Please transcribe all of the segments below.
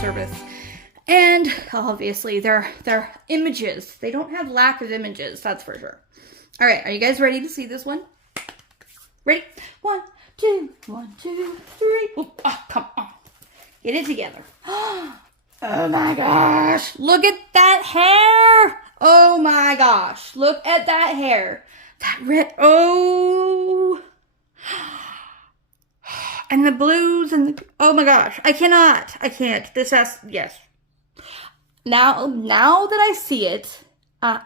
service. And obviously they're images. They don't have lack of images, that's for sure. All right, are you guys ready to see this one? Ready? 1, 2, 1, 2, 3. Oh, come on. Get it together. Oh my gosh. Look at that hair. Oh my gosh. Look at that hair. That red. Oh. And the blues and the, oh my gosh. I can't. This has, yes. Now that I see it,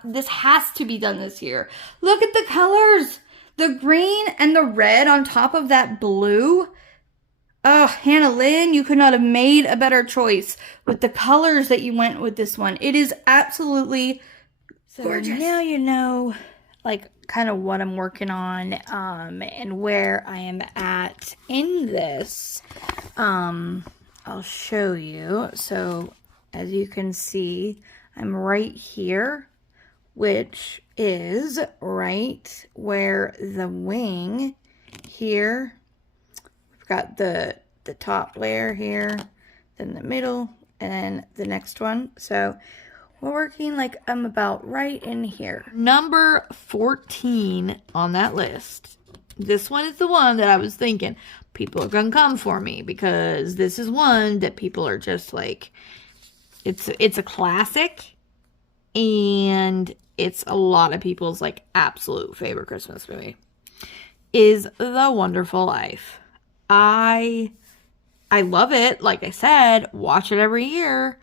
this has to be done this year. Look at the colors. The green and the red on top of that blue. Oh, Hannah Lynn, you could not have made a better choice with the colors that you went with this one. It is absolutely gorgeous. Now you know, like, kind of what I'm working on, and where I am at in this. I'll show you. So, as you can see, I'm right here, which is right where the wing here, we've got the top layer here, then the middle, and then the next one. So we're working like I'm about right in here. Number 14 on that list. This one is the one that I was thinking people are gonna come for me, because this is one that people are just like, it's a classic, and it's a lot of people's like absolute favorite Christmas movie, is The Wonderful Life. I love it. Like I said, watch it every year.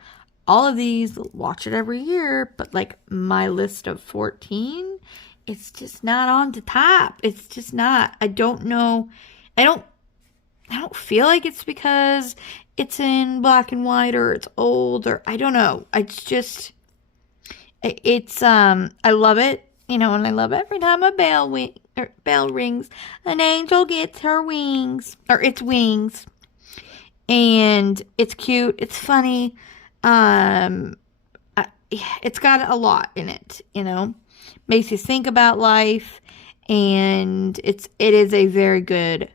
All of these, watch it every year. But like my list of 14, it's just not on the top. It's just not. I don't know. I don't feel like it's because it's in black and white or it's old, or I don't know. It's just, I love it, you know, and I love every time a bell rings, an angel gets her wings, or its wings, and it's cute, it's funny, it's got a lot in it, you know, makes you think about life, and it is a very good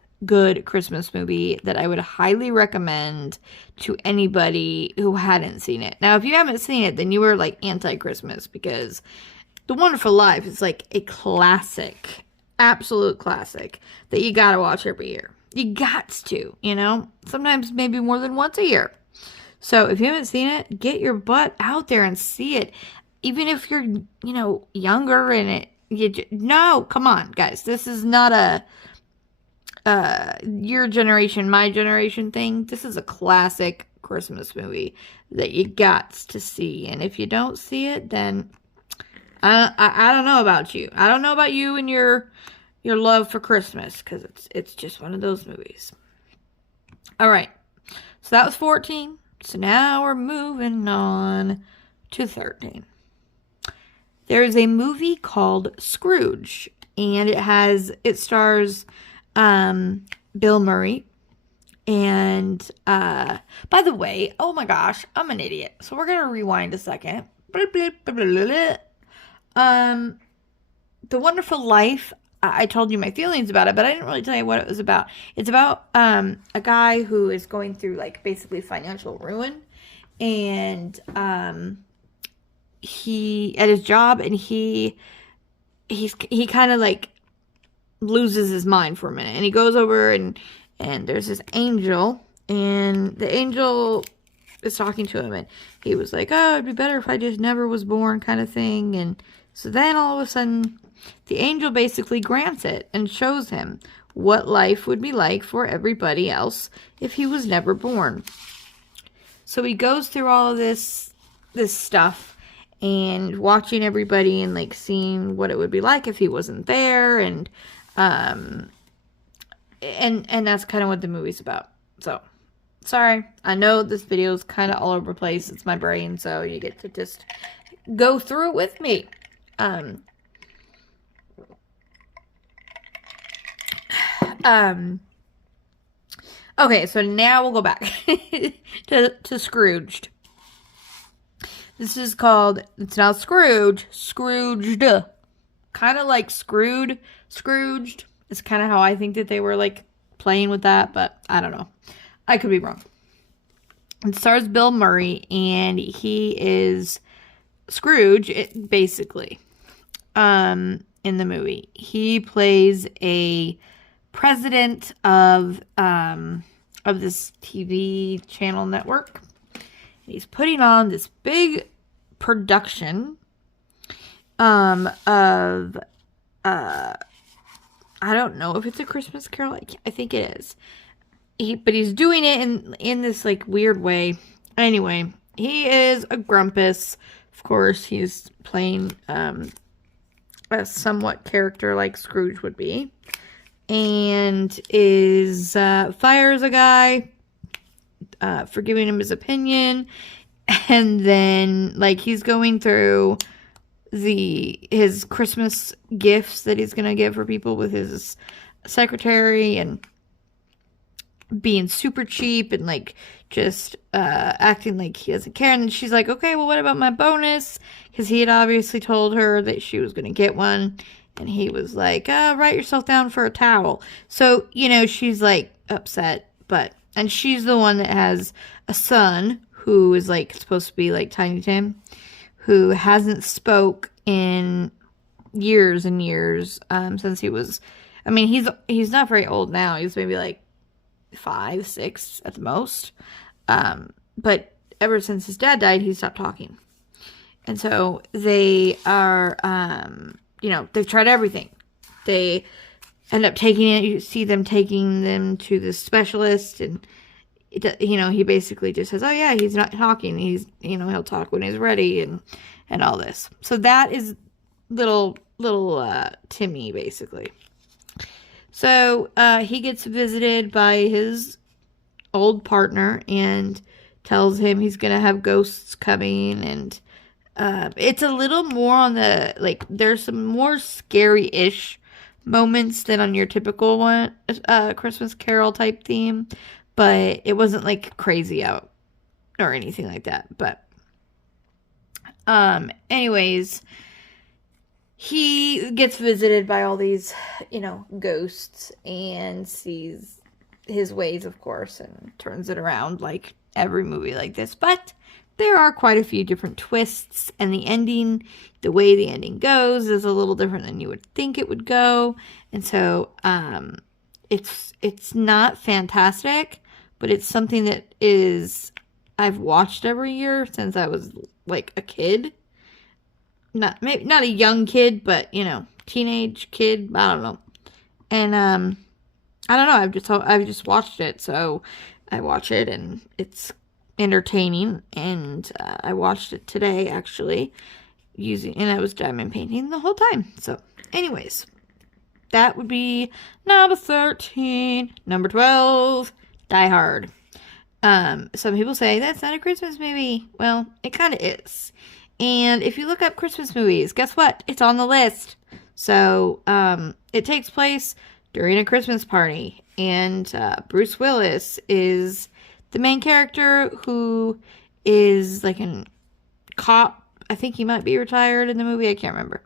Christmas movie that I would highly recommend to anybody who hadn't seen it. Now, if you haven't seen it, then you were like anti-Christmas, because The Wonderful Life is like a classic, absolute classic that you gotta watch every year. You gots to, you know, sometimes maybe more than once a year. So if you haven't seen it, get your butt out there and see it. Even if you're, you know, younger and no, come on, guys. This is not a your generation, my generation thing. This is a classic Christmas movie that you got to see. And if you don't see it, then I don't know about you. I don't know about you and your love for Christmas, because it's just one of those movies. All right. So that was 14. So now we're moving on to 13. There's a movie called Scrooge, and it stars Bill Murray. And by the way, oh my gosh, I'm an idiot. So we're gonna rewind a second. The Wonderful Life, I told you my feelings about it, but I didn't really tell you what it was about. It's about a guy who is going through like basically financial ruin, and he at his job, and he kind of like loses his mind for a minute, and he goes over and there's this angel, and the angel is talking to him, and he was like, oh, it'd be better if I just never was born, kind of thing. And so then all of a sudden the angel basically grants it and shows him what life would be like for everybody else if he was never born. So he goes through all of this stuff, and watching everybody and like seeing what it would be like if he wasn't there, and that's kind of what the movie's about. So, sorry, I know this video is kind of all over the place. It's my brain, so you get to just go through it with me. Okay, so now we'll go back to Scrooged. This is called, it's not Scrooge, Scrooged. Kind of like Scrooged. It's kind of how I think that they were like playing with that, but I don't know. I could be wrong. It stars Bill Murray, and he is Scrooge, basically, in the movie. He plays a president of this TV channel network. He's putting on this big production of I don't know if it's a Christmas Carol. I think it is. But he's doing it in this like weird way. Anyway, he is a Grumpus. Of course, he's playing a somewhat character like Scrooge would be, and is fires a guy for giving him his opinion, and then like he's going through his Christmas gifts that he's gonna give for people with his secretary, and being super cheap and like just acting like he doesn't care. And then she's like, okay, well, what about my bonus? Because he had obviously told her that she was gonna get one, and he was like, write yourself down for a towel. So, you know, she's like upset, and she's the one that has a son who is like supposed to be like Tiny Tim, who hasn't spoke in years and years, since he was, I mean, he's not very old now. He's maybe like 5, 6 at the most. But ever since his dad died, he stopped talking. And so they are, you know, they've tried everything. They end up taking it, you see them taking them to the specialist, and you know, he basically just says, oh yeah, he's not talking. He's, you know, he'll talk when he's ready, and all this. So that is little Timmy, basically. So he gets visited by his old partner and tells him he's gonna have ghosts coming, and it's a little more on the, like, there's some more scary-ish moments than on your typical one, Christmas Carol type theme, but it wasn't like crazy out or anything like that. But anyways, he gets visited by all these, you know, ghosts, and sees his ways, of course, and turns it around like every movie like this. But there are quite a few different twists, and the way the ending goes is a little different than you would think it would go. And so it's not fantastic, but it's something that I've watched every year since I was like a kid. Not a young kid, but, you know, teenage kid. I don't know. And I don't know. I've just watched it, so I watch it, and it's entertaining. And I watched it today, actually, and I was diamond painting the whole time. So, anyways, that would be number 13. Number 12, Die Hard. Some people say that's not a Christmas movie. Well, it kind of is. And if you look up Christmas movies, guess what? It's on the list. So, it takes place during a Christmas party. And Bruce Willis is the main character, who is like a cop. I think he might be retired in the movie. I can't remember.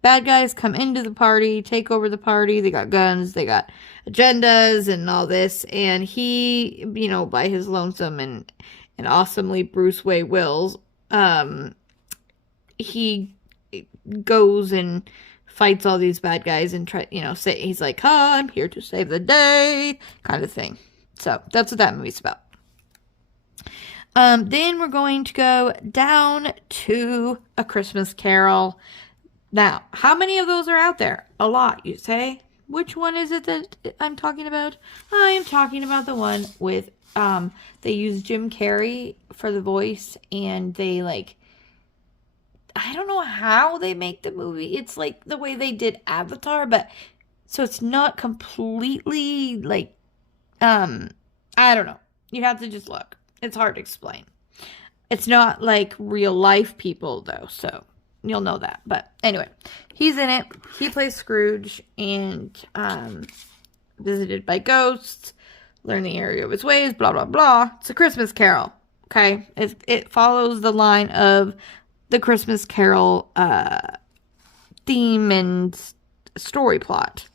Bad guys come into the party, take over the party. They got guns, they got agendas and all this. And he, you know, by his lonesome and awesomely Bruce Wayne Wills, he goes and fights all these bad guys and he's like, I'm here to save the day, kind of thing. So that's what that movie's about. Then we're going to go down to A Christmas Carol. Now, how many of those are out there? A lot, you say. Which one is it that I'm talking about? I am talking about the one with, they use Jim Carrey for the voice, and they, like, I don't know how they make the movie. It's like the way they did Avatar, but so it's not completely like, I don't know. You have to just look. It's hard to explain. It's not like real life people though, so you'll know that. But anyway, he's in it. He plays Scrooge, and visited by ghosts, learn the area of his ways, blah blah blah. It's a Christmas Carol. Okay, it follows the line of the Christmas Carol theme and story plot.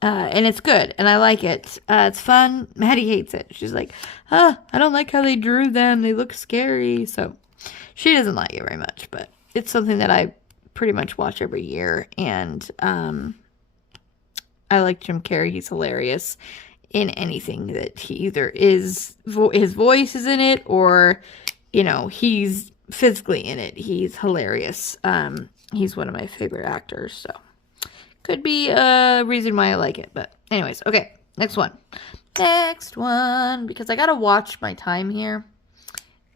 And it's good, and I like it. It's fun. Maddie hates it. She's like, I don't like how they drew them. They look scary. So she doesn't like it very much, but it's something that I pretty much watch every year. And I like Jim Carrey. He's hilarious in anything that he either is, his voice is in it, or, he's physically in it. He's hilarious. He's one of my favorite actors, so could be a reason why I like it. But anyways, okay, next one, because I gotta watch my time here.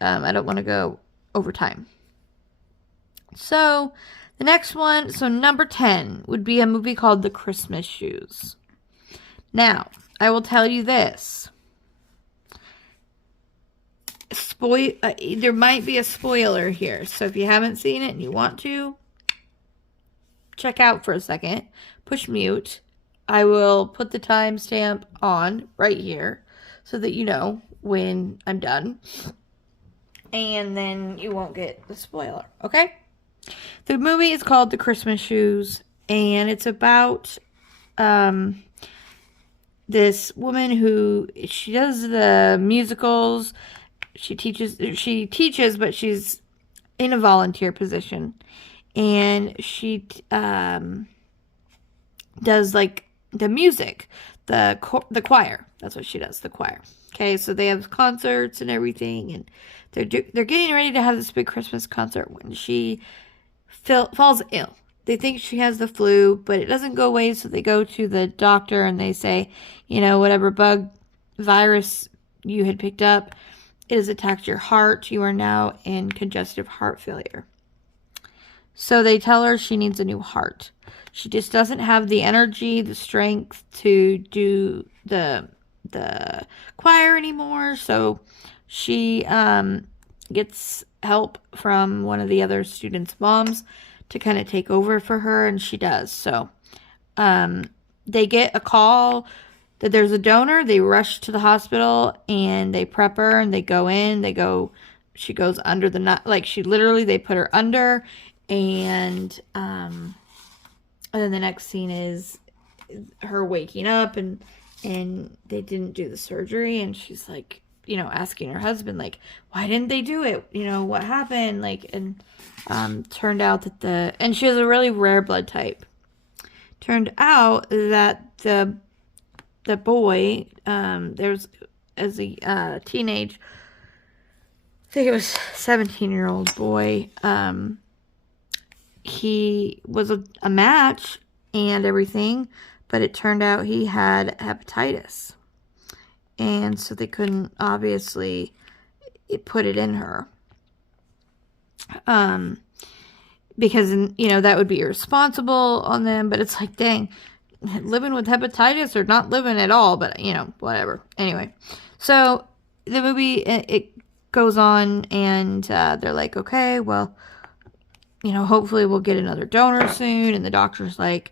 I don't want to go over time. So the next one, so number 10 would be a movie called The Christmas Shoes. Now, I will tell you this. There might be a spoiler here, so if you haven't seen it and you want to, check out for a second, push mute. I will put the timestamp on right here so that you know when I'm done, and then you won't get the spoiler, okay? The movie is called The Christmas Shoes, and it's about this woman who, she does the musicals. She teaches, but she's in a volunteer position. And she does like the music, the choir. That's what she does, the choir. Okay, so they have concerts and everything, and they're getting ready to have this big Christmas concert when she falls ill. They think she has the flu, but it doesn't go away, so they go to the doctor and they say, whatever bug virus you had picked up, it has attacked your heart. You are now in congestive heart failure. So they tell her she needs a new heart. She just doesn't have the energy, the strength to do the choir anymore. So she gets help from one of the other students' moms to kind of take over for her, and she does. So they get a call that there's a donor. They rush to the hospital and they prep her, and they go in. She goes under the nut, they put her under, and then the next scene is her waking up, and they didn't do the surgery, and she's like, asking her husband, like, why didn't they do it? What happened? Turned out that and she has a really rare blood type. Turned out that the boy, there's, as a teenage, I think it was 17-year-old boy, he was a match and everything, but it turned out he had hepatitis. And so they couldn't, obviously, put it in her. Because, that would be irresponsible on them. But it's like, dang, living with hepatitis or not living at all. But, whatever. Anyway, so the movie, it goes on, and they're like, okay, well, hopefully we'll get another donor soon. And the doctor's like,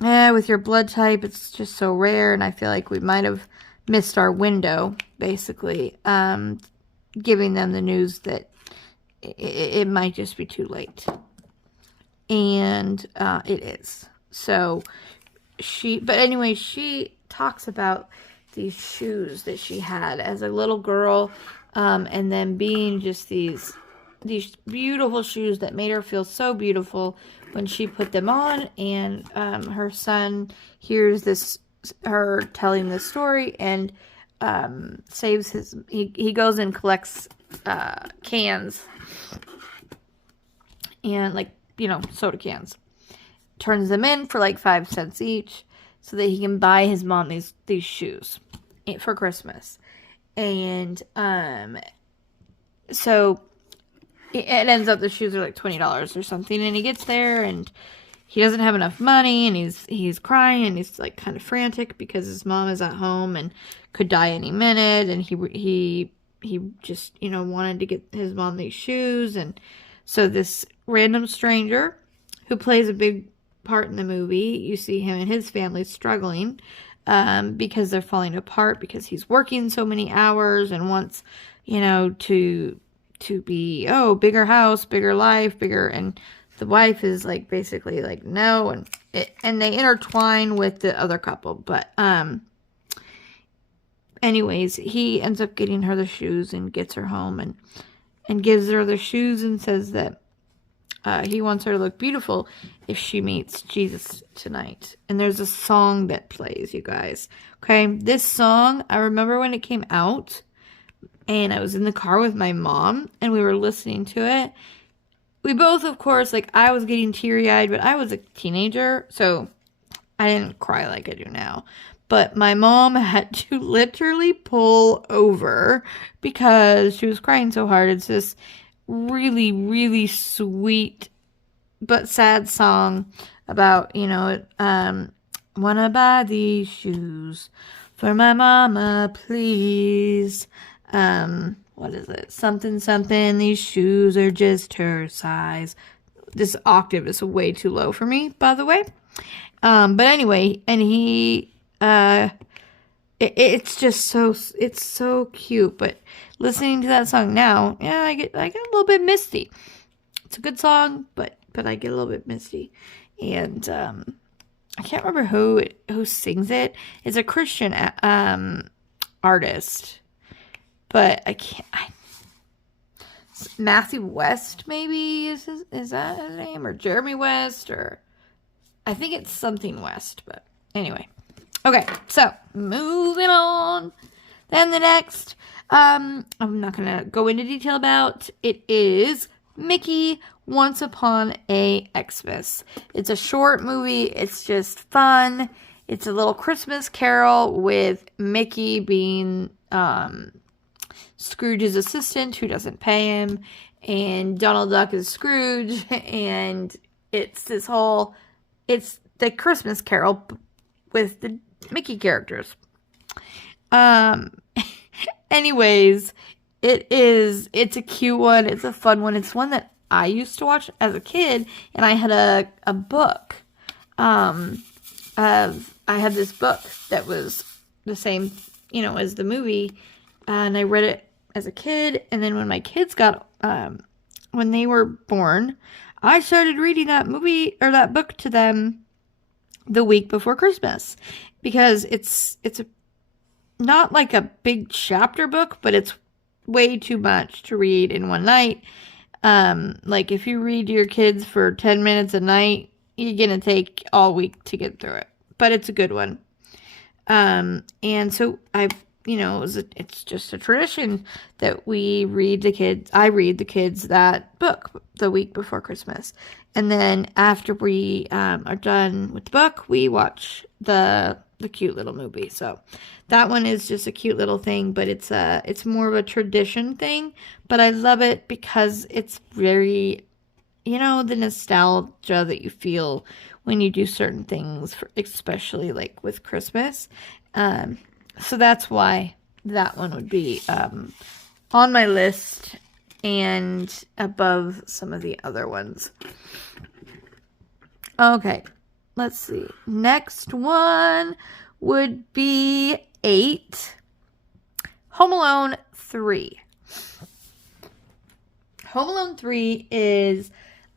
with your blood type, it's just so rare. And I feel like we might have missed our window, basically, giving them the news that it might just be too late. And it is. So she talks about these shoes that she had as a little girl, and then being just these beautiful shoes that made her feel so beautiful when she put them on. And her son hears her telling this story, and saves he goes and collects cans, and soda cans, turns them in for 5 cents each, so that he can buy his mom these shoes for Christmas. And so it ends up the shoes are $20 or something, and he gets there and he doesn't have enough money, and he's crying, and he's kind of frantic because his mom is at home and could die any minute, and he just wanted to get his mom these shoes. And so this random stranger who plays a big part in the movie, you see him and his family struggling because they're falling apart, because he's working so many hours and wants to be bigger house, bigger life, bigger, and the wife is basically no, and and they intertwine with the other couple. But anyways, he ends up getting her the shoes and gets her home and gives her the shoes and says that he wants her to look beautiful if she meets Jesus tonight. And there's a song that plays, you guys. Okay, this song, I remember when it came out, and I was in the car with my mom, and we were listening to it. We both, of course, like, I was getting teary-eyed, but I was a teenager, so I didn't cry like I do now. But my mom had to literally pull over because she was crying so hard. It's this really, really sweet but sad song about, wanna buy these shoes for my mama, please. What is it? Something, something, these shoes are just her size. This octave is way too low for me, by the way. But anyway, and he, it's just it's so cute, but listening to that song now, yeah, I get a little bit misty. It's a good song, but I get a little bit misty. And, I can't remember who sings it. It's a Christian, artist, but Matthew West, maybe is that his name, or Jeremy West, or I think it's something West, but anyway. Okay, so moving on. Then the next, I'm not gonna go into detail about. It is Mickey Once Upon a Xmas. It's a short movie. It's just fun. It's a little Christmas carol with Mickey being Scrooge's assistant who doesn't pay him, and Donald Duck is Scrooge, and it's the Christmas carol with the Mickey characters. Anyways, it's a cute one. It's a fun one. It's one that I used to watch as a kid, and I had a book. I had this book that was the same, as the movie, and I read it as a kid, and then when my kids when they were born, I started reading that movie or that book to them the week before Christmas, because it's not like a big chapter book, but it's way too much to read in one night. Like if you read to your kids for 10 minutes a night, you're gonna take all week to get through it, but it's a good one. And so it's just a tradition that I read the kids that book the week before Christmas. And then after we are done with the book, we watch the cute little movie. So that one is just a cute little thing, but it's more of a tradition thing. But I love it because it's very, the nostalgia that you feel when you do certain things, especially like with Christmas. So that's why that one would be on my list and above some of the other ones. Okay, let's see. Next one would be 8. Home Alone 3. Home Alone 3 is,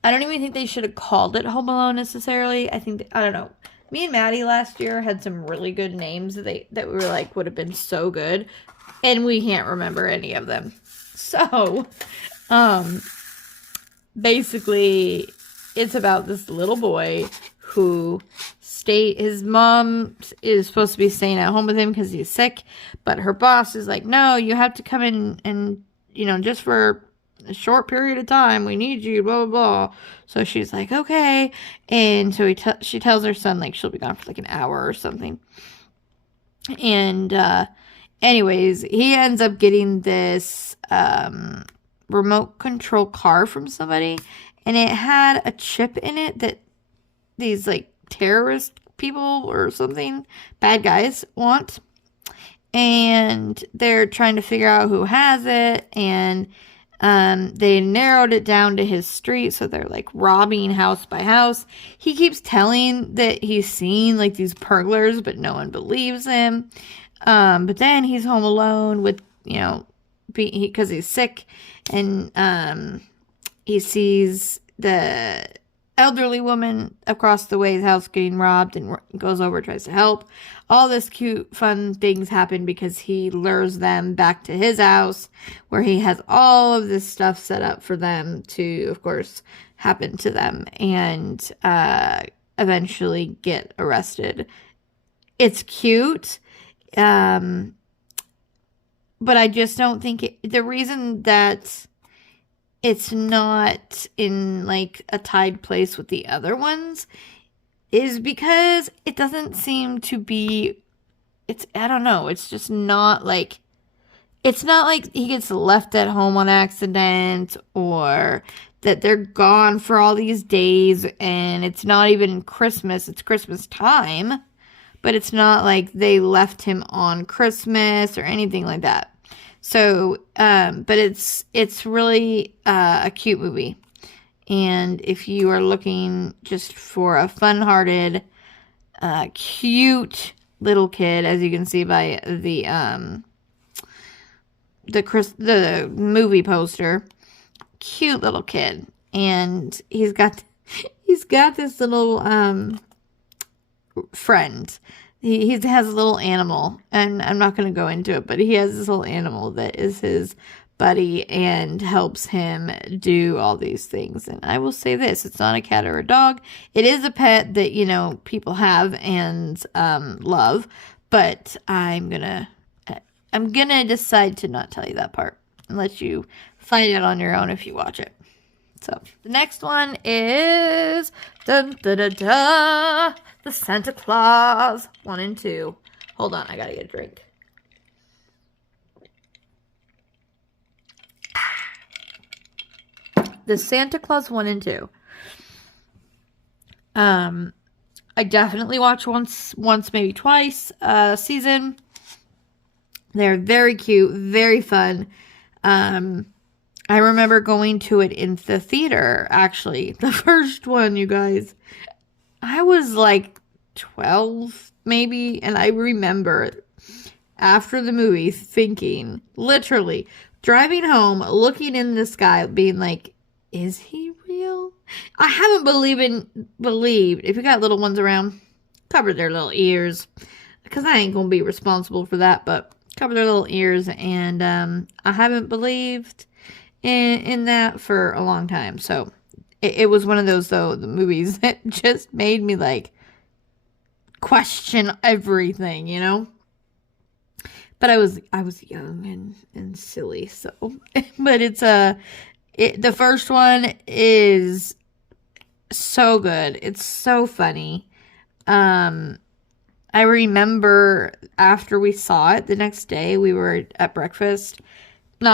I don't even think they should have called it Home Alone necessarily. I don't know. Me and Maddie last year had some really good names that we were like would have been so good, and we can't remember any of them. So, basically, it's about this little boy who his mom is supposed to be staying at home with him because he's sick, but her boss is like, no, you have to come in and, just for a short period of time, we need you, blah, blah, blah. So she's like, okay. And so she tells her son, like, she'll be gone for like an hour or something. And, anyways, he ends up getting this, remote control car from somebody, and it had a chip in it that these, like, terrorist people or something, bad guys, want. And they're trying to figure out who has it, and they narrowed it down to his street, so they're like robbing house by house. He keeps telling that he's seen like these burglars, but no one believes him. But then he's home alone with, because he's sick, and he sees elderly woman across the way's house getting robbed and goes over, tries to help. All this cute, fun things happen because he lures them back to his house where he has all of this stuff set up for them to, of course, happen to them and eventually get arrested. It's cute. But I just don't think the reason that it's not in like a tied place with the other ones is because it doesn't seem to be, I don't know, it's just not like, it's not like he gets left at home on accident or that they're gone for all these days and it's not even Christmas, it's Christmas time, but it's not like they left him on Christmas or anything like that. So, but it's really a cute movie. And if you are looking just for a fun-hearted, cute little kid, as you can see by the movie poster, cute little kid, and he's got this little friend. He has a little animal, and I'm not going to go into it, but he has this little animal that is his buddy and helps him do all these things. And I will say this, it's not a cat or a dog. It is a pet that, you know, people have and love, but I'm going to decide to not tell you that part and let you find it on your own if you watch it. So, the next one is dun, da, da, da, the Santa Claus 1 and 2. Hold on, I gotta get a drink. The Santa Claus 1 and 2. I definitely watch once, maybe twice a season. They're very cute, very fun. I remember going to it in the theater, actually. The first one, you guys. I was like 12, maybe. And I remember after the movie thinking, literally, driving home, looking in the sky, being like, is he real? I haven't believed. If you got little ones around, cover their little ears. Because I ain't going to be responsible for that, but cover their little ears. And I haven't believed in that for a long time. So it was one of those, though, the movies that just made me like question everything, you know. But I was young and silly, so. But it's the first one is so good. It's so funny. I remember after we saw it the next day, we were at breakfast. We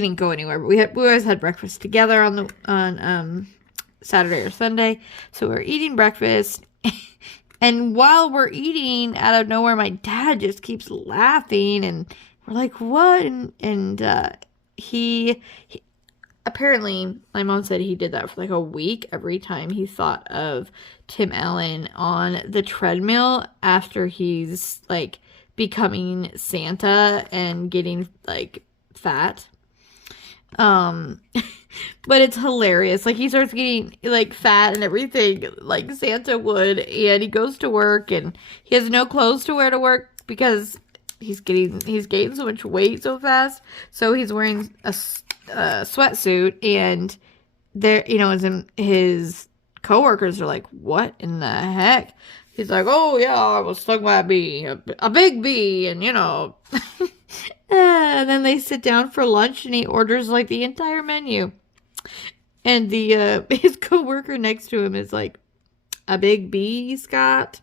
didn't go anywhere, but we always had breakfast together on Saturday or Sunday. So we're eating breakfast, and while we're eating, out of nowhere, my dad just keeps laughing, and we're like, "What?" And he apparently, my mom said he did that for like a week every time he thought of Tim Allen on the treadmill after he's like becoming Santa and getting like fat. But it's hilarious. Like, he starts getting like fat and everything like Santa would, and he goes to work and he has no clothes to wear to work because he's gaining so much weight so fast. So he's wearing a sweatsuit, and there, you know, his coworkers are like, "What in the heck?" He's like, "Oh yeah, I was stung by a bee, a big bee," and you know. And then they sit down for lunch, and he orders like the entire menu. And his coworker next to him is like, "A big bee, Scott?"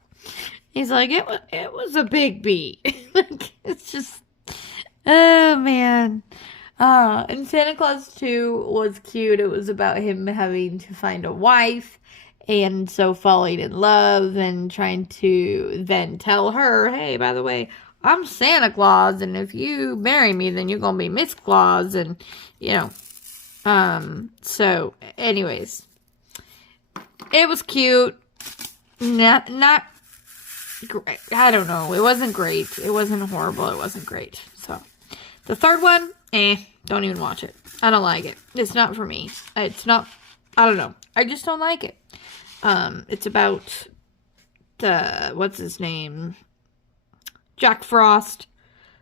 He's like, "It was a big bee." Like, it's just, oh man. And Santa Claus 2 was cute. It was about him having to find a wife, and so falling in love and trying to then tell her, "Hey, by the way, I'm Santa Claus, and if you marry me, then you're gonna be Miss Claus," and you know. So anyways, it was cute. Not great. I don't know. It wasn't great. It wasn't horrible. It wasn't great. So the third one, don't even watch it. I don't like it. It's not for me. It's not I don't know. I just don't like it. It's about what's his name? Jack Frost,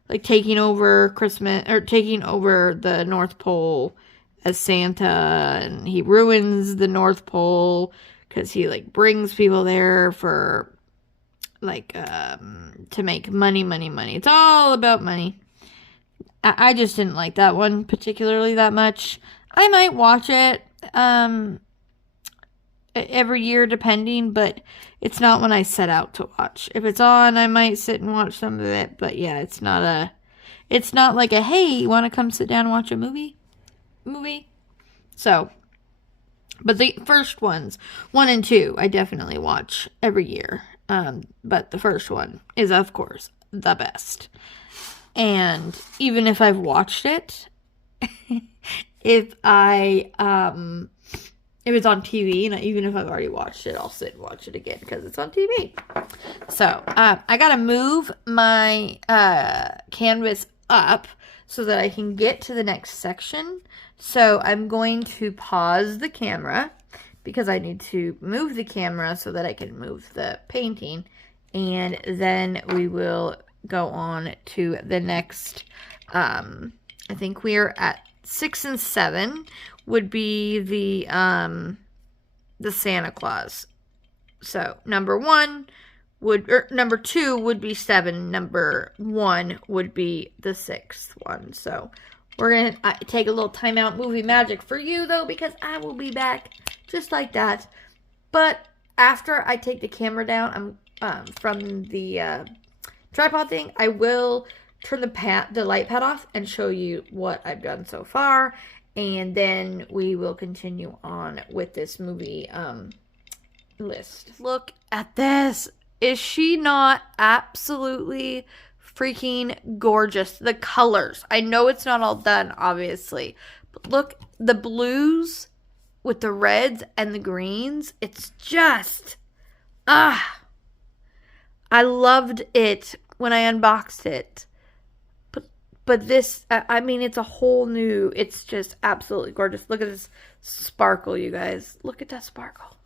like taking over Christmas, or taking over the North Pole as Santa, and he ruins the North Pole because he like brings people there for like to make money. It's all about money. I just didn't like that one particularly that much. I might watch it every year depending, but it's not when I set out to watch. If it's on, I might sit and watch some of it, but yeah, it's not like a, hey, you want to come sit down and watch a movie? So, but the first ones, 1 and 2, I definitely watch every year. But the first one is, of course, the best. And even if I've watched it, if it's on TV, and even if I've already watched it, I'll sit and watch it again because it's on TV. So, I gotta move my canvas up so that I can get to the next section. So, I'm going to pause the camera because I need to move the camera so that I can move the painting. And then we will go on to the next, I think we're at 6 and 7 would be the Santa Claus. So number 2 would be 7. Number 1 would be the 6th one. So we're going to take a little timeout movie magic for you though, because I will be back just like that. But after I take the camera down, from the tripod thing, I will turn the light pad off and show you what I've done so far, and then we will continue on with this movie list. Look at this. Is she not absolutely freaking gorgeous? The colors. I know it's not all done, obviously, but look, the blues with the reds and the greens. It's just, I loved it when I unboxed it. But this, I mean, it's a whole new, it's just absolutely gorgeous. Look at this sparkle, you guys. Look at that sparkle.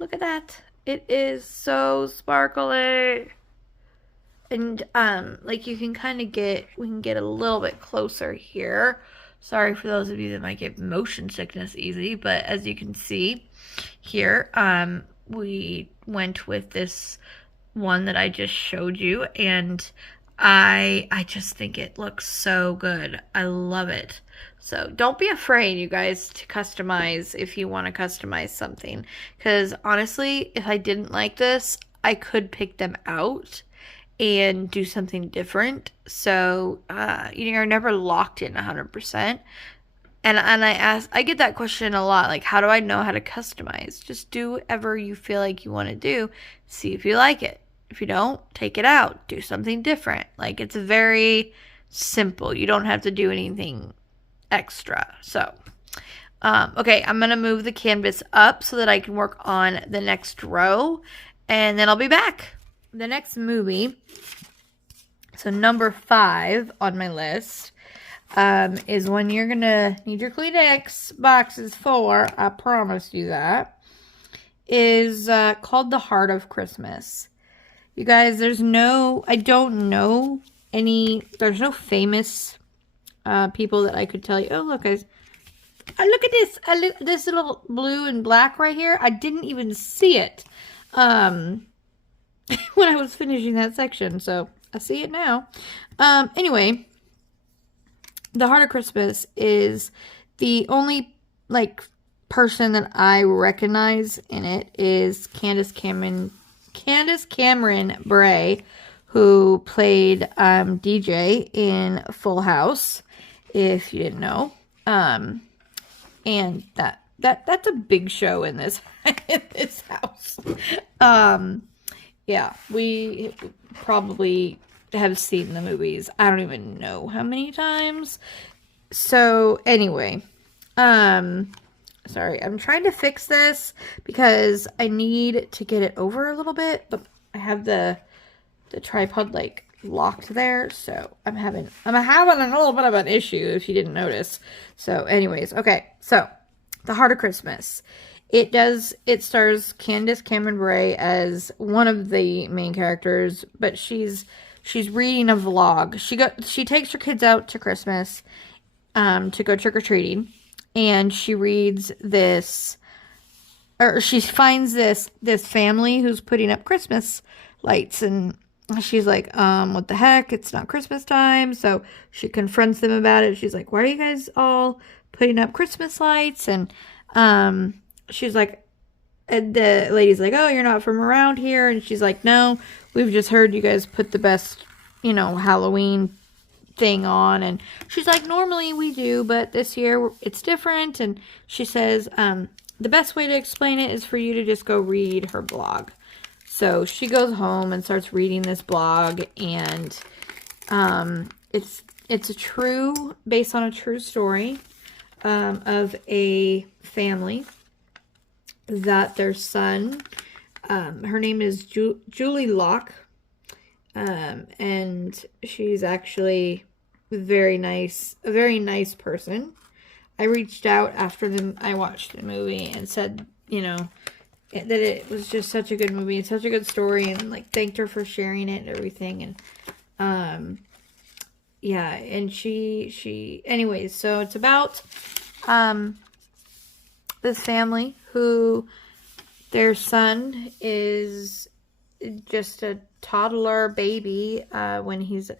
Look at that. It is so sparkly. And, like, you can kind of we can get a little bit closer here. Sorry for those of you that might get motion sickness easy, but as you can see here, we went with this one that I just showed you, and I just think it looks so good. I love it. So don't be afraid, you guys, to customize if you want to customize something. Because honestly, if I didn't like this, I could pick them out and do something different. So you're never locked in 100%. And I get that question a lot, like, how do I know how to customize? Just do whatever you feel like you want to do. See if you like it. If you don't, take it out. Do something different. Like, it's very simple. You don't have to do anything extra. So, okay, I'm going to move the canvas up so that I can work on the next row. And then I'll be back. The next movie, so number 5 on my list, is one you're going to need your Kleenex boxes for. I promise you that. Is called The Heart of Christmas. You guys, there's no famous people that I could tell you, oh, look, guys, look at this. This little blue and black right here. I didn't even see it when I was finishing that section, so I see it now. Anyway, The Heart of Christmas is the only, like, person that I recognize in it is Candace Cameron Bure, who played DJ in Full House, if you didn't know. And that's a big show in this house. Yeah, we probably have seen the movies. I don't even know how many times. So anyway, sorry, I'm trying to fix this because I need to get it over a little bit, but I have the tripod like locked there, so I'm having a little bit of an issue if you didn't notice. So anyways, okay, so The Heart of Christmas. It stars Candace Cameron Bure as one of the main characters, but she's reading a vlog. She takes her kids out to Christmas to go trick-or-treating, and she reads this, or she finds this family who's putting up Christmas lights, and she's like, what the heck? It's not Christmas time. So she confronts them about it. She's like, why are you guys all putting up Christmas lights? And she's like, and the lady's like, oh, you're not from around here. And she's like, no, we've just heard you guys put the best, Halloween thing on. And she's like, normally we do, but this year it's different. And she says, the best way to explain it is for you to just go read her blog. So she goes home and starts reading this blog, and it's based on a true story of a family that their son, her name is Julie Locke, and she's actually a very nice person. I reached out after I watched the movie and said, that it was just such a good movie and such a good story, and like thanked her for sharing it and everything. And yeah, and she anyways, so it's about this family who their son is just a toddler baby when he's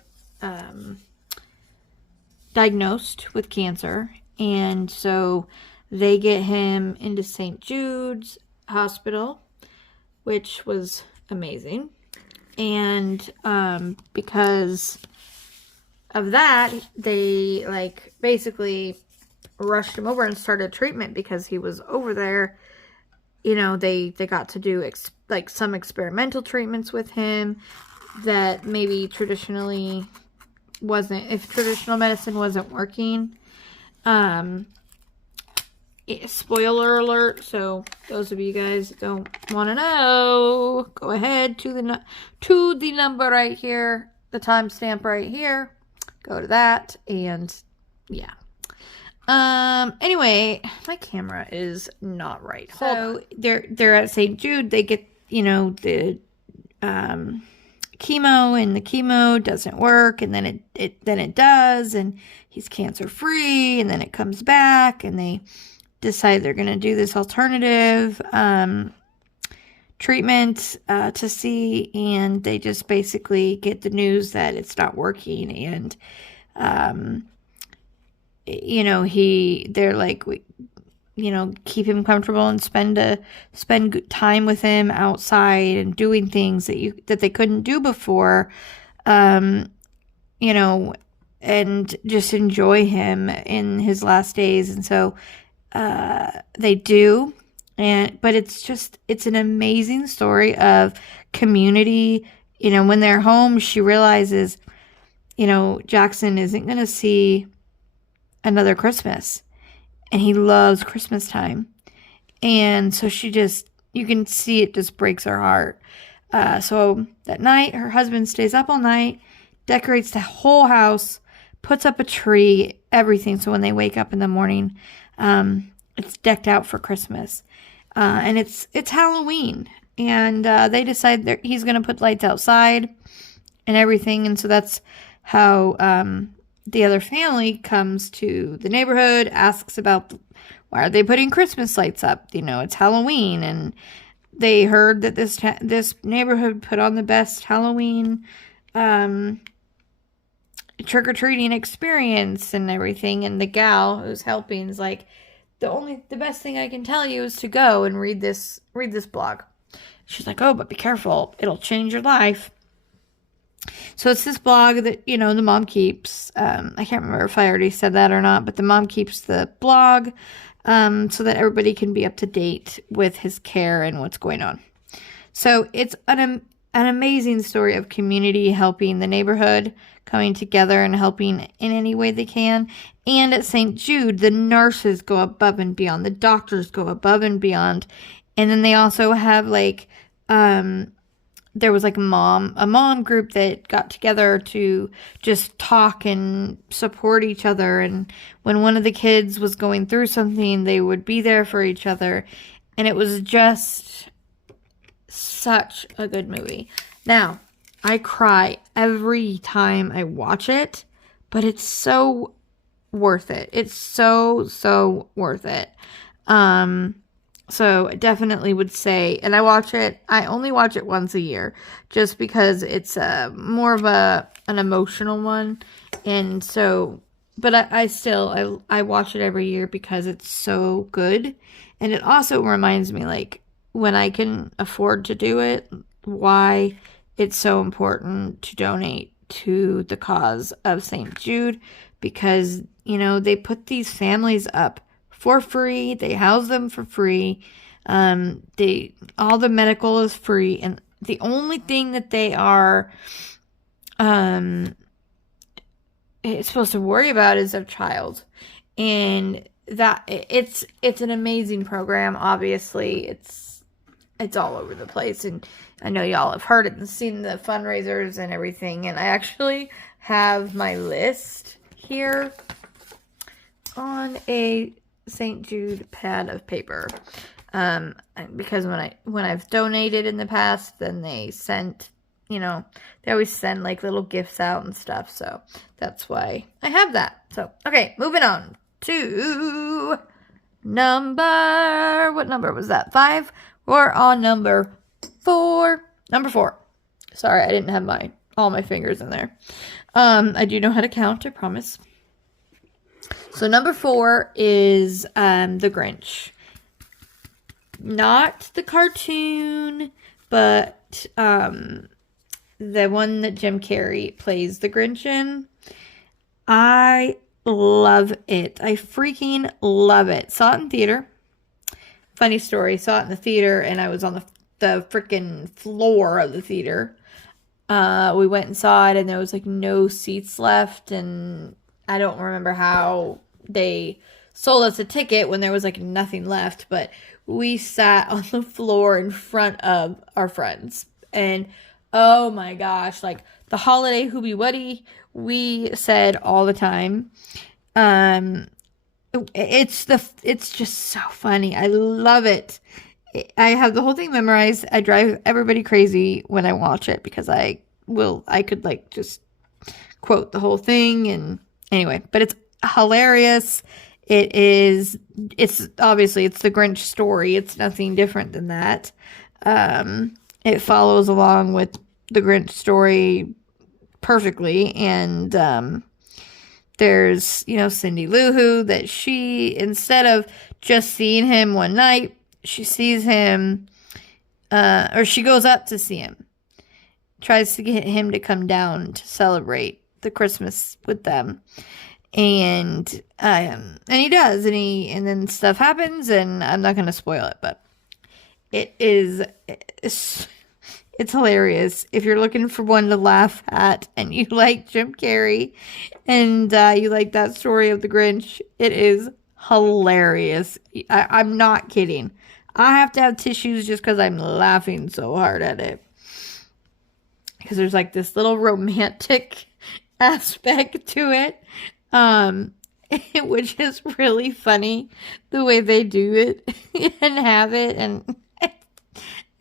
diagnosed with cancer, and so they get him into St. Jude's Hospital, which was amazing. And because of that, they basically rushed him over and started treatment because he was over there. They got to do some experimental treatments with him that maybe traditional medicine wasn't working. Spoiler alert, so those of you guys that don't want to know, go ahead to the number right here, the timestamp right here, go to that, and yeah. Anyway, my camera is not right. So they're at St. Jude. They get the chemo, and the chemo doesn't work, and then it does, and he's cancer free, and then it comes back, and they decide they're going to do this alternative treatment to see, and they just basically get the news that it's not working, and they're like, keep him comfortable and spend time with him outside and doing things that they couldn't do before, and just enjoy him in his last days. And so they do, but it's an amazing story of community. When they're home, she realizes, Jackson isn't going to see another Christmas, and he loves Christmas time. And so you can see it just breaks her heart. So that night, her husband stays up all night, decorates the whole house, puts up a tree, everything. So when they wake up in the morning, it's decked out for Christmas. And it's Halloween. And they decide that he's going to put lights outside and everything. And so that's how the other family comes to the neighborhood, asks about why are they putting Christmas lights up? It's Halloween. And they heard that this neighborhood put on the best Halloween trick-or-treating experience and everything. And the gal who's helping is like, the best thing I can tell you is to go and read this blog. She's like, oh, but be careful. It'll change your life. So it's this blog that, the mom keeps. I can't remember if I already said that or not, but the mom keeps the blog so that everybody can be up to date with his care and what's going on. So it's an amazing story of community helping the neighborhood, coming together and helping in any way they can. And at St. Jude, the nurses go above and beyond. The doctors go above and beyond. And then they also have there was like a mom group that got together to just talk and support each other. And when one of the kids was going through something, they would be there for each other. And it was just such a good movie. Now, I cry every time I watch it, but it's so worth it. It's so worth it. So I definitely would say, and I only watch it once a year just because it's more of an emotional one. And so, but I watch it every year because it's so good. And it also reminds me, like, when I can afford to do it, why it's so important to donate to the cause of St. Jude, because, they put these families up for free. They house them for free. All the medical is free, and the only thing that they are supposed to worry about is a child. And that it's an amazing program. Obviously, it's all over the place, and I know y'all have heard it and seen the fundraisers and everything. And I actually have my list here on a St. Jude pad of paper, because when I've donated in the past, then they sent, they always send like little gifts out and stuff, so that's why I have that. So okay, moving on to what number was that? 5. We're on number 4. Number 4. Sorry, I didn't have all my fingers in there. I do know how to count, I promise. So number 4 is The Grinch. Not the cartoon, but the one that Jim Carrey plays the Grinch in. I love it. I freaking love it. Saw it in theater. Funny story, saw it in the theater, and I was on the freaking floor of the theater. We went and saw it, and there was like no seats left, and I don't remember how they sold us a ticket when there was like nothing left, but we sat on the floor in front of our friends, and oh my gosh, like the holiday hoobie wuddy, we said all the time. It's just so funny. I love it. I have the whole thing memorized. I drive everybody crazy when I watch it because I could like just quote the whole thing. And anyway, but it's hilarious. It's obviously it's the Grinch story. It's nothing different than that. It follows along with the Grinch story perfectly. And, there's, Cindy Lou Who, that she, instead of just seeing him one night, she sees him, or she goes up to see him, tries to get him to come down to celebrate the Christmas with them. And he does, and then stuff happens, and I'm not going to spoil it, but it's hilarious. If you're looking for one to laugh at and you like Jim Carrey and you like that story of the Grinch, it is hilarious. I'm not kidding. I have to have tissues just because I'm laughing so hard at it. Because there's like this little romantic aspect to it, which is really funny the way they do it and have it. And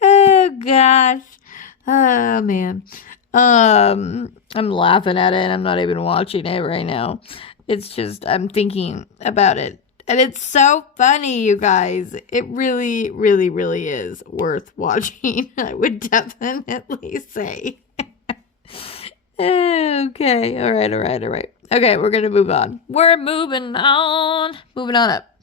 oh gosh. Oh, man. I'm laughing at it, and I'm not even watching it right now. It's just, I'm thinking about it. And it's so funny, you guys. It really, really, really is worth watching, I would definitely say. Okay. All right. Okay, we're going to move on. We're moving on. Moving on up.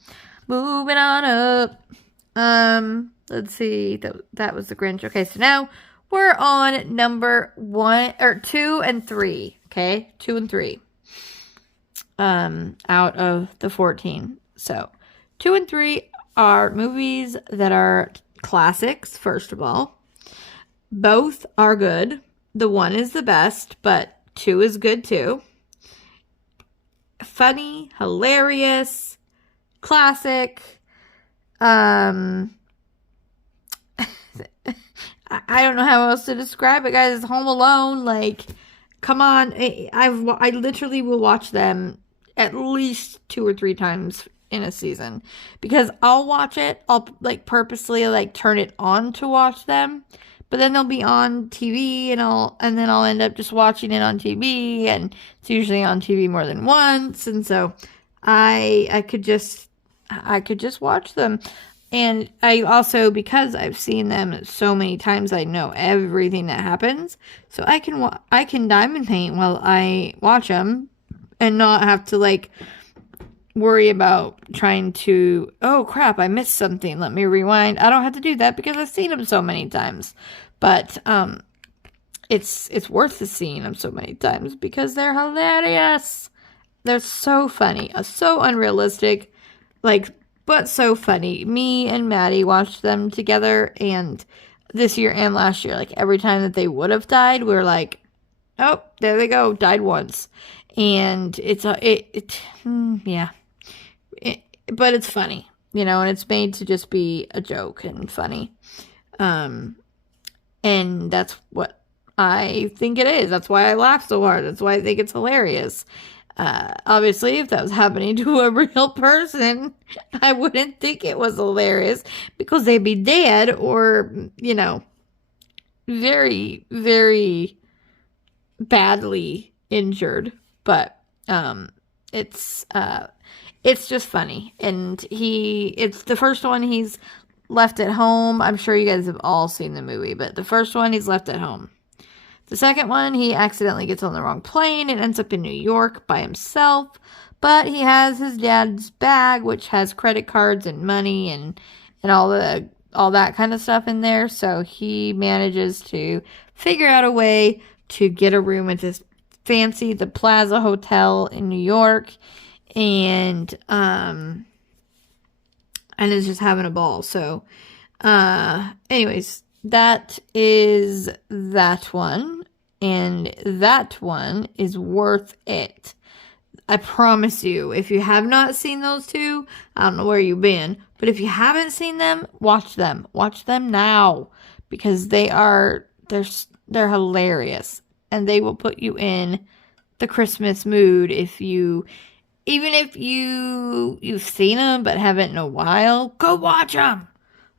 Let's see. That was the Grinch. Okay, so now we're on number 2 and 3. Okay, 2 and 3. Out of the 14. So 2 and 3 are movies that are classics, first of all. Both are good. The one is the best, but 2 is good too. Funny, hilarious, classic. I don't know how else to describe it, guys. It's Home Alone. Like, come on. I literally will watch them at least 2 or 3 times in a season, because I'll watch it. I'll like purposely like turn it on to watch them, but then they'll be on TV, and then I'll end up just watching it on TV, and it's usually on TV more than once, and so I could just watch them. And I also, because I've seen them so many times, I know everything that happens. So I can diamond paint while I watch them and not have to like worry about trying to, oh crap, I missed something, let me rewind. I don't have to do that because I've seen them so many times. But it's worth the seeing them so many times because they're hilarious. They're so funny, so unrealistic, like, but so funny. Me and Maddie watched them together, and this year and last year, like every time that they would have died, we were like, oh, there they go, died once. And but it's funny, and it's made to just be a joke and funny. And that's what I think it is. That's why I laugh so hard. That's why I think it's hilarious. Obviously, if that was happening to a real person, I wouldn't think it was hilarious because they'd be dead or, very, very badly injured. But it's just funny. And it's the first one he's left at home. I'm sure you guys have all seen the movie, but the first one he's left at home. The second one, he accidentally gets on the wrong plane and ends up in New York by himself. But he has his dad's bag, which has credit cards and money and all that kind of stuff in there. So he manages to figure out a way to get a room at this the Plaza Hotel in New York, and is just having a ball. So, anyways, that is that one. And that one is worth it. I promise you, if you have not seen those two, I don't know where you've been, but if you haven't seen them, watch them. Watch them now, because they're hilarious, and they will put you in the Christmas mood even if you've seen them but haven't in a while. Go watch them.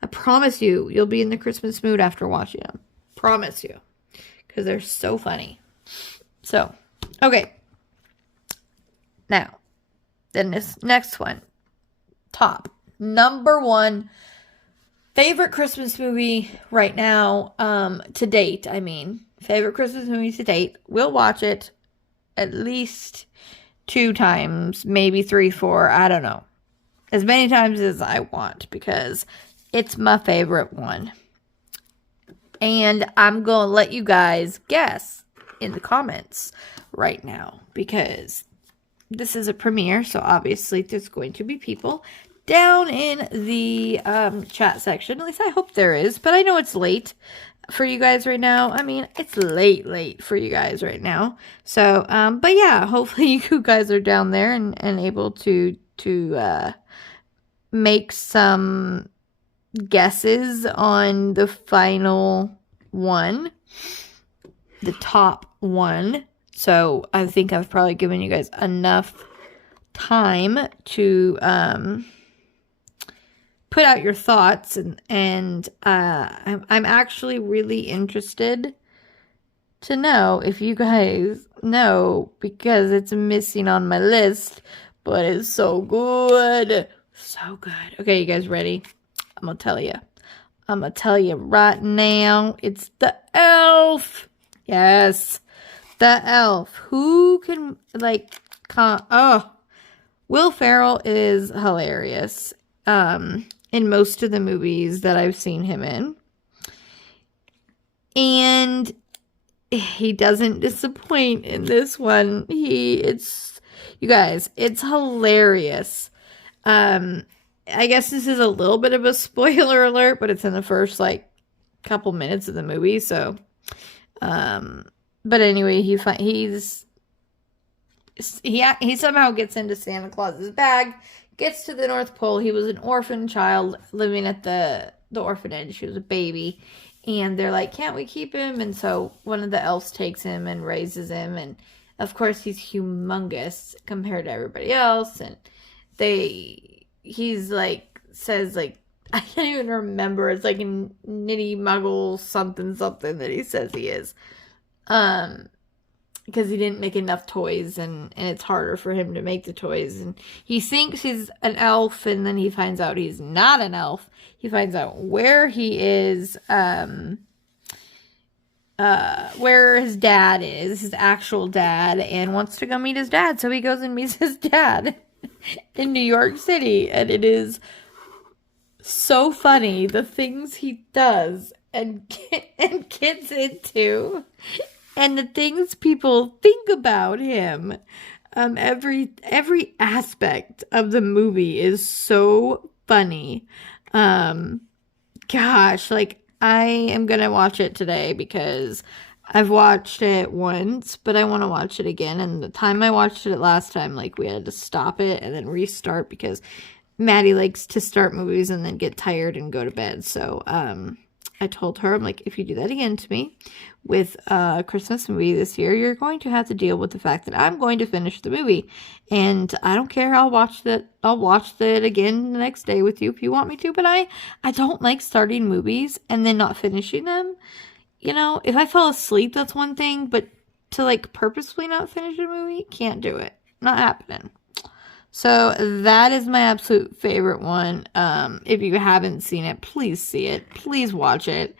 I promise you'll be in the Christmas mood after watching them. Promise you. Because they're so funny. So, okay. Now, then this next one. Top. Number 1 favorite Christmas movie right now. To date, I mean. Favorite Christmas movie to date. We'll watch it at least 2 times. Maybe 3, 4. I don't know. As many times as I want. Because it's my favorite one. And I'm going to let you guys guess in the comments right now, because this is a premiere, so obviously there's going to be people down in the chat section. At least I hope there is, but I know it's late for you guys right now. I mean, it's late for you guys right now. So, but yeah, hopefully you guys are down there and able to make some guesses on the final one, the top one. So I think I've probably given you guys enough time to put out your thoughts, and I'm actually really interested to know if you guys know, because it's missing on my list, but it's so good. So good. Okay, you guys ready? I'm gonna tell you right now. It's the Elf. Yes, the Elf. Who can Will Ferrell is hilarious. In most of the movies that I've seen him in, and he doesn't disappoint in this one. You guys, it's hilarious. I guess this is a little bit of a spoiler alert, but it's in the first couple minutes of the movie. So, but anyway, he somehow gets into Santa Claus's bag, gets to the North Pole. He was an orphan child living at the orphanage. He was a baby, And they're like, can't we keep him? And so one of the elves takes him and raises him. And of course, he's humongous compared to everybody else. And he's like, says like, I can't even remember. It's like a nitty muggle something that he says he is. Because he didn't make enough toys, and it's harder for him to make the toys. And he thinks he's an elf, and then he finds out he's not an elf. He finds out where he is, where his dad is, his actual dad, and wants to go meet his dad. So he goes and meets his dad in New York City, and it is so funny, the things he does and gets into. And the things people think about him, every aspect of the movie is so funny. Gosh, like I am gonna watch it today because I've watched it once, but I want to watch it again. And the time I watched it last time, like we had to stop it and then restart because Maddie likes to start movies and then get tired and go to bed. So, I told her, I'm like, if you do that again to me with a Christmas movie this year, you're going to have to deal with the fact that I'm going to finish the movie. And I don't care. I'll watch it again the next day with you if you want me to. But I don't like starting movies and then not finishing them. You know, if I fall asleep, that's one thing. But to like purposefully not finish a movie, can't do it. Not happening. So that is my absolute favorite one. If you haven't seen it, please see it. Please watch it.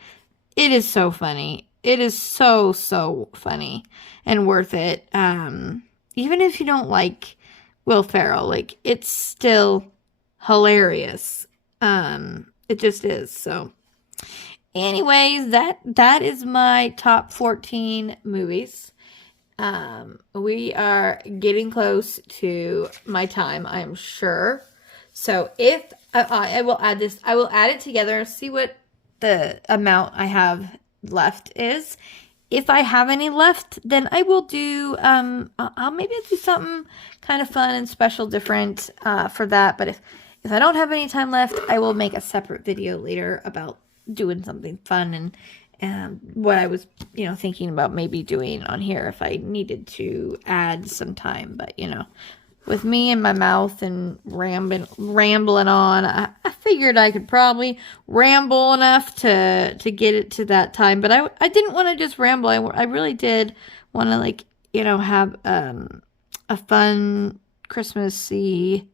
It is so funny. It is so, so funny and worth it. Even if you don't like Will Ferrell, like it's still hilarious. It just is. So anyways, that is my top 14 movies. We are getting close to my time, I'm sure. So if I will add this, I will add it together, see what the amount I have left is. If I have any left, then I will do, I'll maybe do something kind of fun and special, different, for that. But if I don't have any time left, I will make a separate video later about doing something fun and what I was, thinking about maybe doing on here if I needed to add some time. But, with me and my mouth and rambling on, I figured I could probably ramble enough to get it to that time. But I didn't want to just ramble. I really did want to, have a fun Christmassy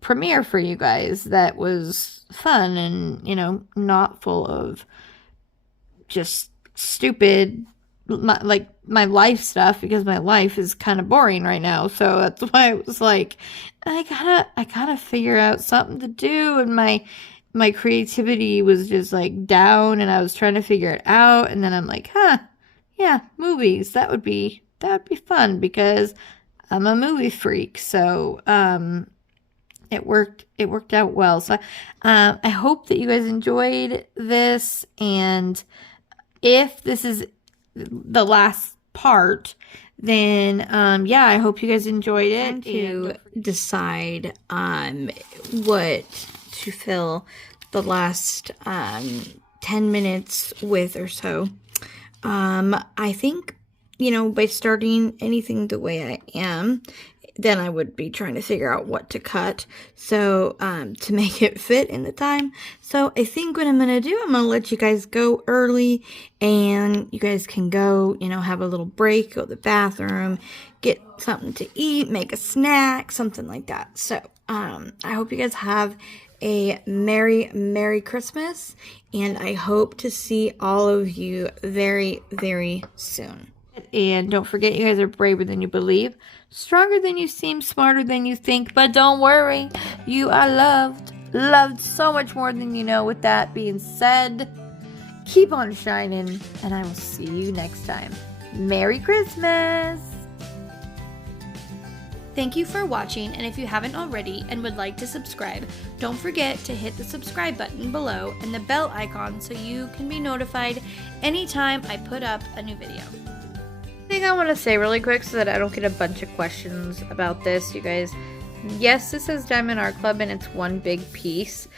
premiere for you guys that was fun and, not full of just stupid my life stuff, because my life is kind of boring right now. So that's why I was like, I gotta figure out something to do, and my creativity was just like down, and I was trying to figure it out, and then I'm like, yeah, movies, that would be fun because I'm a movie freak. So it worked out well. So I hope that you guys enjoyed this, and if this is the last part, then I hope you guys enjoyed it. To decide what to fill the last 10 minutes with or so. I think, by starting anything the way I am, then I would be trying to figure out what to cut, so to make it fit in the time. So I think what I'm going to do, I'm going to let you guys go early, and you guys can go, have a little break, go to the bathroom, get something to eat, make a snack, something like that. So I hope you guys have a Merry Christmas, and I hope to see all of you very, very soon. And don't forget, you guys are braver than you believe, stronger than you seem, smarter than you think. But don't worry, you are loved so much more than you know. With that being said, keep on shining, and I will see you next time. Merry Christmas! Thank you for watching, and if you haven't already and would like to subscribe, don't forget to hit the subscribe button below and the bell icon so you can be notified anytime I put up a new video. Thing I want to say really quick so that I don't get a bunch of questions about this, you guys. Yes, this is Diamond Art Club, and it's one big piece.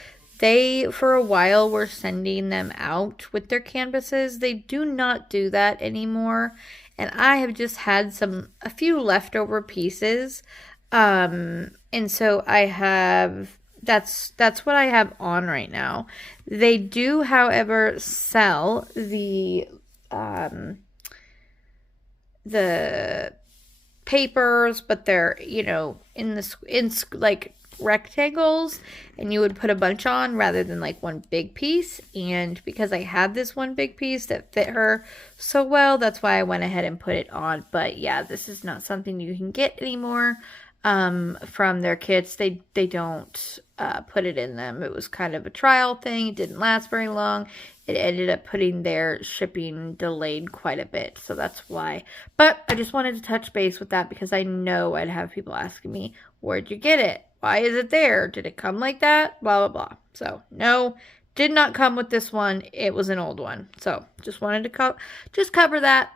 They, for a while, were sending them out with their canvases. They do not do that anymore. And I have just had a few leftover pieces. And so I have, that's what I have on right now. They do, however, sell the papers, but they're, in like rectangles, and you would put a bunch on rather than like one big piece. And because I had this one big piece that fit her so well, that's why I went ahead and put it on. But yeah, this is not something you can get anymore from their kits. They don't put it in them. It was kind of a trial thing. It didn't last very long. It ended up putting their shipping delayed quite a bit, so that's why. But I just wanted to touch base with that because I know I'd have people asking me, where'd you get it? Why is it there? Did it come like that? Blah, blah, blah. So, no, did not come with this one. It was an old one. So, just wanted to just cover that.